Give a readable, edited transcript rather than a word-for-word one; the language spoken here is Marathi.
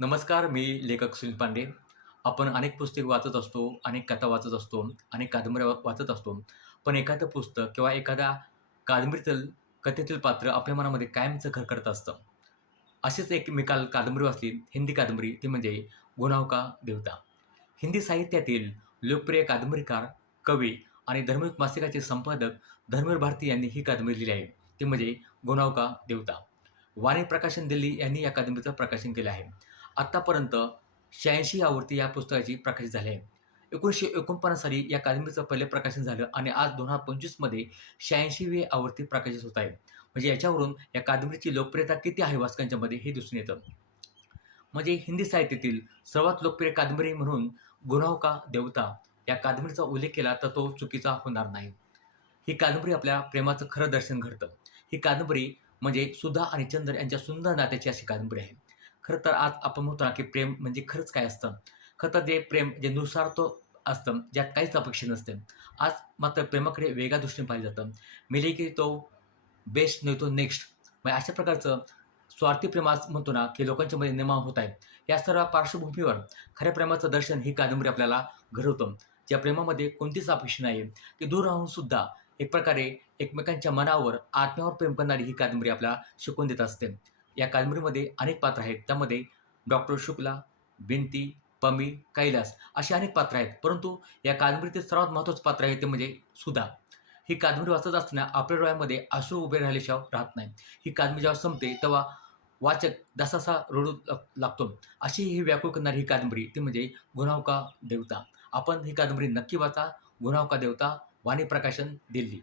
नमस्कार, मी लेखक सुनील पांडे. आपण अनेक पुस्तके वाचत असतो, अनेक कथा वाचत असतो, अनेक कादंबऱ्या वाचत असतो. पण एखादं पुस्तक किंवा एखाद्या कादंबरीतील कथेतील पात्र आपल्या मनामध्ये कायमचं घर करत असतं. अशीच एक मी काल कादंबरी वाचली, हिंदी कादंबरी, ती म्हणजे गुनाह का देवता. हिंदी साहित्यातील लोकप्रिय कादंबरीकार, कवी आणि धार्मिक मासिकाचे संपादक धर्मवीर भारती यांनी ही कादंबरी लिहिली आहे. ती म्हणजे गुनाह का देवता. वाणी प्रकाशन दिल्ली यांनी या कादंबरीचं प्रकाशन केलं आहे. आत्तापर्यंत 86 आवृत्ती या पुस्तकाची प्रकाशित झाली आहे. 1949 साली या कादंबरीचं पहिले प्रकाशन झालं आणि आज 2025 मध्ये 86वी आवृत्ती प्रकाशित होत आहे. म्हणजे याच्यावरून या कादंबरीची लोकप्रियता किती आहे वाचकांच्यामध्ये हे दिसून येतं. म्हणजे हिंदी साहित्यातील सर्वात लोकप्रिय कादंबरी म्हणून गुनाह का देवता या कादंबरीचा उल्लेख केला तर तो चुकीचा होणार नाही. ही कादंबरी आपल्या प्रेमाचं खरं दर्शन घडतं. ही कादंबरी म्हणजे सुधा आणि चंद्र यांच्या सुंदर नात्याची अशी कादंबरी आहे. खरं तर आज आपण म्हणतो ना, की प्रेम म्हणजे खरंच काय असतं? खरं तर ते प्रेम जे निस्वार्थ असतं, ज्यात काहीच अपेक्षा नसते. आज मात्र प्रेमाकडे वेगळ्या दृष्टीने पाहिलं जातं. मिले की तो बेस्ट नाही तो नेक्स्ट. म्हणजे अशा प्रकारचं स्वार्थी प्रेम आज म्हणतो ना, की लोकांच्या मध्ये निर्माण होत आहे. या सर्व पार्श्वभूमीवर खऱ्या प्रेमाचं दर्शन ही कादंबरी आपल्याला घडवतं. ज्या प्रेमामध्ये कोणतीच अपेक्षा नाही, की दूर राहून सुद्धा एक प्रकारे एकमेकांच्या मनावर, आत्म्यावर प्रेम करणारी ही कादंबरी आपल्याला शिकवून देत असते. या कादंबरीमध्ये अनेक पात्र आहेत. त्यामध्ये डॉक्टर शुक्ला, बिंती, पमी, कैलास अशी अनेक पात्र आहेत. परंतु या कादंबरीतील सर्वात महत्त्वाचं पात्र आहे ते म्हणजे सुधा. ही कादंबरी वाचत असताना आपल्या डोळ्यामध्ये अश्रू उभे राहिल्याशिवाय राहत नाही. ही कादंबरी जेव्हा संपते तेव्हा वाचक जसासा रडू लागतो. अशी ही व्याकुळ करणारी ही कादंबरी ती म्हणजे गुनाह का देवता. आपण ही कादंबरी नक्की वाचा. गुनाह का देवता, वाणी प्रकाशन, दिल्ली.